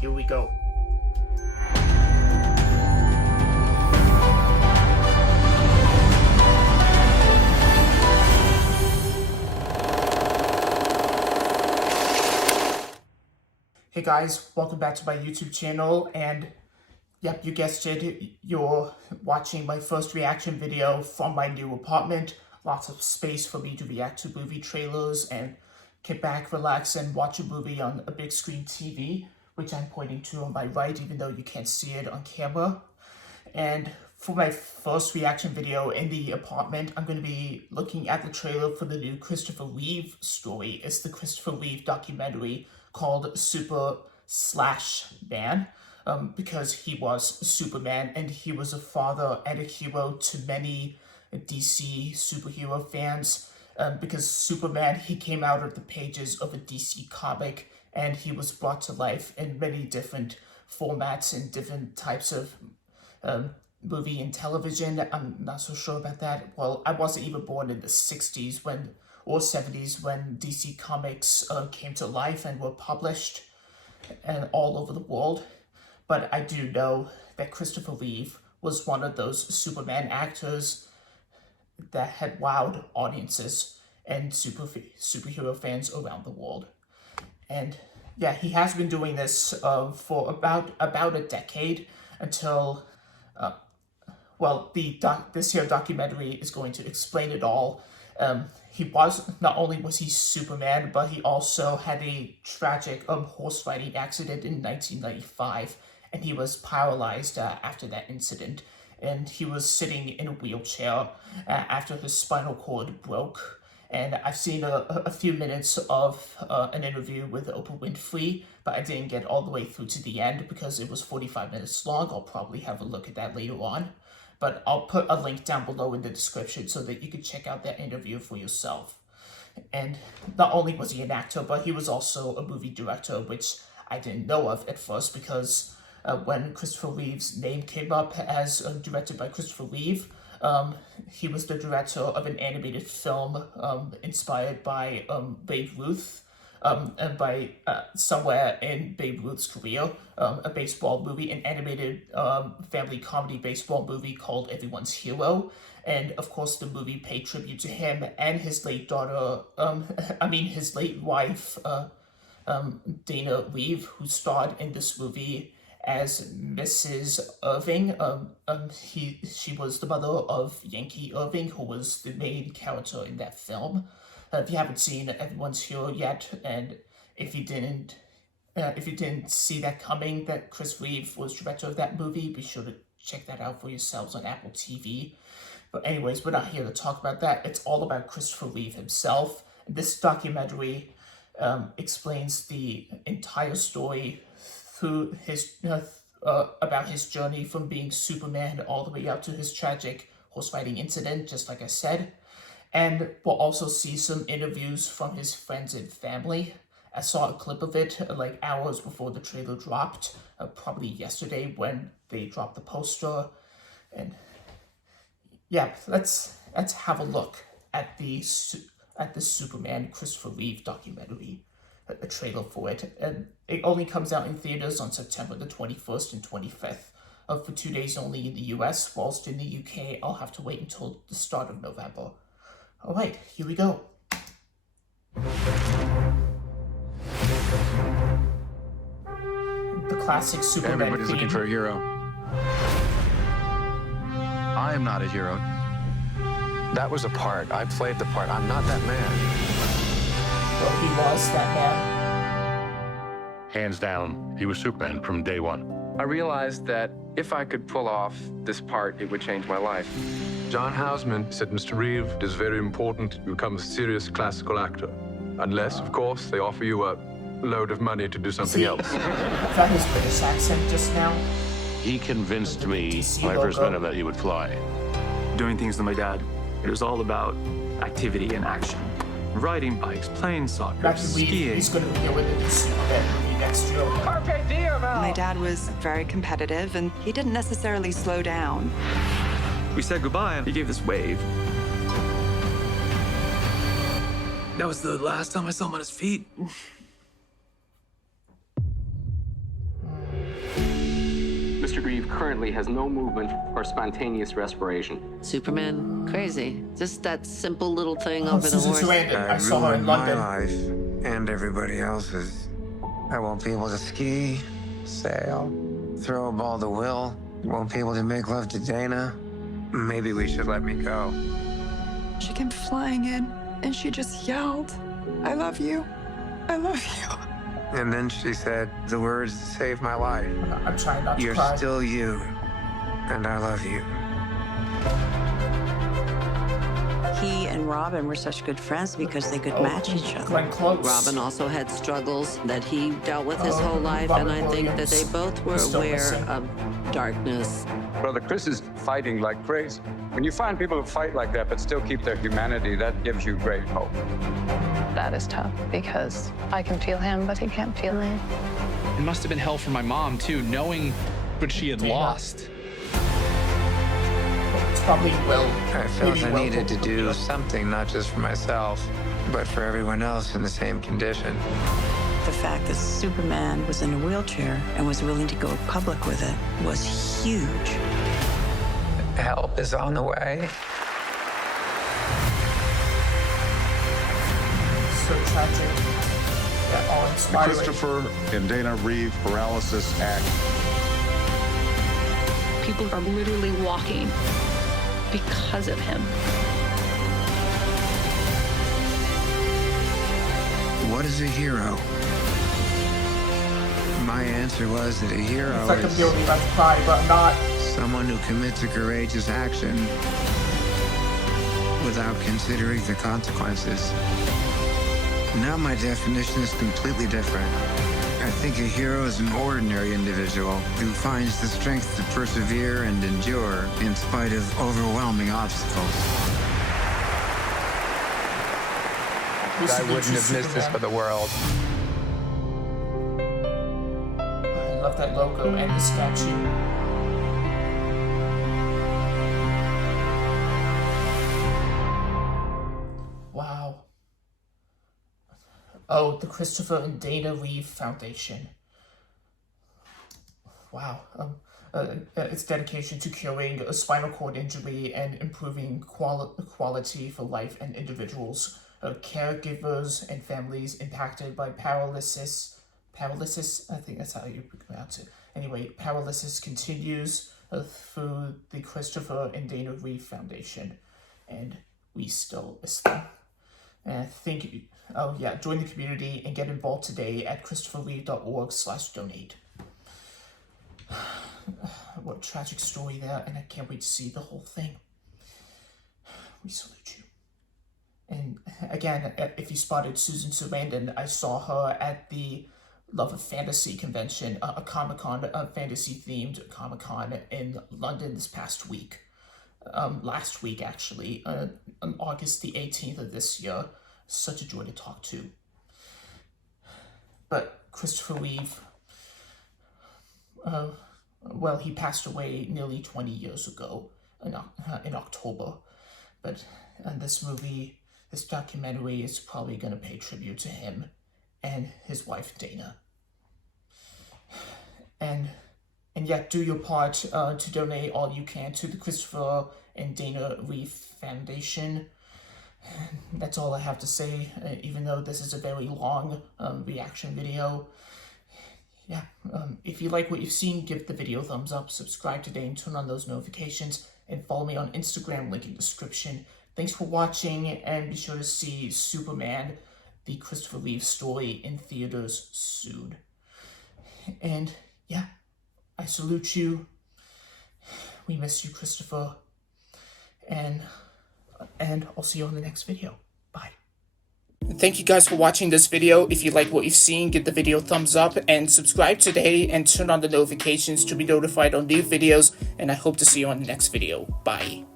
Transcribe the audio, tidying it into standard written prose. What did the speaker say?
here we go. Hey guys, welcome back to my YouTube channel, and yep, you guessed it, you're watching my first reaction video from my new apartment. Lots of space for me to react to movie trailers and kick back, relax, and watch a movie on a big screen TV, which I'm pointing to on my right, even though you can't see it on camera. And for my first reaction video in the apartment, I'm going to be looking at the trailer for the new Christopher Reeve story. It's the Christopher Reeve documentary called Super/Man, because he was Superman and he was a father and a hero to many DC superhero fans. Because Superman, he came out of the pages of a DC comic and he was brought to life in many different formats and different types of movie and television. I'm not so sure about that. Well, I wasn't even born in the 60s or 70s when DC Comics came to life and were published and all over the world. But I do know that Christopher Reeve was one of those Superman actors that had wowed audiences and superhero fans around the world. And yeah, he has been doing this for about a decade until, this here documentary is going to explain it all. Not only was he Superman, but he also had a tragic horse riding accident in 1995, and he was paralyzed after that incident. And he was sitting in a wheelchair after his spinal cord broke. And I've seen a few minutes of an interview with Oprah Winfrey, but I didn't get all the way through to the end because it was 45 minutes long. I'll probably have a look at that later on. But I'll put a link down below in the description so that you can check out that interview for yourself. And not only was he an actor, but he was also a movie director, which I didn't know of at first because when Christopher Reeve's name came up as directed by Christopher Reeve, he was the director of an animated film inspired by Babe Ruth, and by somewhere in Babe Ruth's career, a baseball movie, an animated family comedy baseball movie called Everyone's Hero. And of course the movie paid tribute to him and his late daughter, his late wife, Dana Reeve, who starred in this movie as Mrs. Irving. She was the mother of Yankee Irving, who was the main character in that film. If you haven't seen Everyone's Hero yet, and if you didn't see that coming, that Chris Reeve was director of that movie, be sure to check that out for yourselves on Apple TV. But anyways, we're not here to talk about that. It's all about Christopher Reeve himself. This documentary explains the entire story through his about his journey from being Superman all the way up to his tragic horse riding incident, just like I said. And we'll also see some interviews from his friends and family. I saw a clip of it like hours before the trailer dropped, probably yesterday when they dropped the poster. And yeah, let's have a look at the Superman Christopher Reeve documentary, a trailer for it. And it only comes out in theaters on September the 21st and 25th. For 2 days only in the US, whilst in the UK, I'll have to wait until the start of November. All right, here we go. The classic Superman Everybody's theme. looking for a hero. I am not a hero. That was a part. I played the part. I'm not that man. Well, he was that man. Hands down, he was Superman from day one. I realized that if I could pull off this part, it would change my life. John Houseman said, Mr. Reeve, it is very important to become a serious classical actor. Unless, of course, they offer you a load of money to do something else. I thought his British accent just now. He convinced me when I first met him that he would fly. Doing things with my dad. It was all about activity and action. Riding bikes, playing soccer, Actually, skiing. he's going to be with the Superman movie next year. My dad was very competitive, and he didn't necessarily slow down. We said goodbye, and he gave this wave. That was the last time I saw him on his feet. Mr. Reeve currently has no movement or spontaneous respiration. Superman, crazy. Just that simple little thing over the Susan horse. Sarandon. I saw her in London. My life and everybody else's. I won't be able to ski, sail, throw a ball to Will. Won't be able to make love to Dana. Maybe we should let me go. She came flying in and she just yelled, "I love you. I love you." And then she said the words that saved my life. I'm trying not to You're cry. still you, and I love you. He and Robin were such good friends because they could match each other. Glenn Close. Robin also had struggles that he dealt with his whole life, Robin and I think that they Williams. both were Still aware missing. of darkness. Brother Chris is fighting like crazy. When you find people who fight like that but still keep their humanity, that gives you great hope. That is tough because I can feel him, but he can't feel me. It must have been hell for my mom, too, knowing what she had lost. It's probably Will. I felt Maybe I Will. needed to do something, not just for myself, but for everyone else in the same condition. The fact that Superman was in a wheelchair and was willing to go public with it was huge. Help is on the way. So tragic. That all The inspiring. Christopher and Dana Reeve Paralysis Act. People are literally walking because of him. What is a hero? My answer was that a hero It's like I'm is guilty about to cry, but I'm not. someone who commits a courageous action without considering the consequences. Now my definition is completely different. I think a hero is an ordinary individual who finds the strength to persevere and endure in spite of overwhelming obstacles. I wouldn't have missed this for the world. I love that logo and the statue. Wow. Oh, the Christopher and Dana Reeve Foundation. Wow. Its dedication to curing a spinal cord injury and improving quality for life and individuals, caregivers and families impacted by paralysis. Paralysis, I think that's how you pronounce it. Anyway, paralysis continues through the Christopher and Dana Reeve Foundation, and we still miss them. Join the community and get involved today at christopherreeve.org/donate. What a tragic story there, and I can't wait to see the whole thing. We salute you. And again, if you spotted Susan Sarandon, I saw her at the Love of Fantasy convention, a Comic-Con, a fantasy-themed Comic-Con in London this past week. Last week, actually, on August the 18th of this year. Such a joy to talk to. But Christopher Reeve, he passed away nearly 20 years ago in October. But this movie, this documentary is probably going to pay tribute to him and his wife, Dana. And yet, do your part to donate all you can to the Christopher and Dana Reeve Foundation. That's all I have to say, even though this is a very long reaction video. Yeah, if you like what you've seen, give the video a thumbs up, subscribe today, and turn on those notifications, and follow me on Instagram, link in description. Thanks for watching, and be sure to see Superman, the Christopher Reeve story, in theaters soon. And yeah, I salute you. We miss you, Christopher. And I'll see you on the next video. Bye. Thank you guys for watching this video. If you like what you've seen, give the video a thumbs up and subscribe today and turn on the notifications to be notified on new videos. And I hope to see you on the next video. Bye.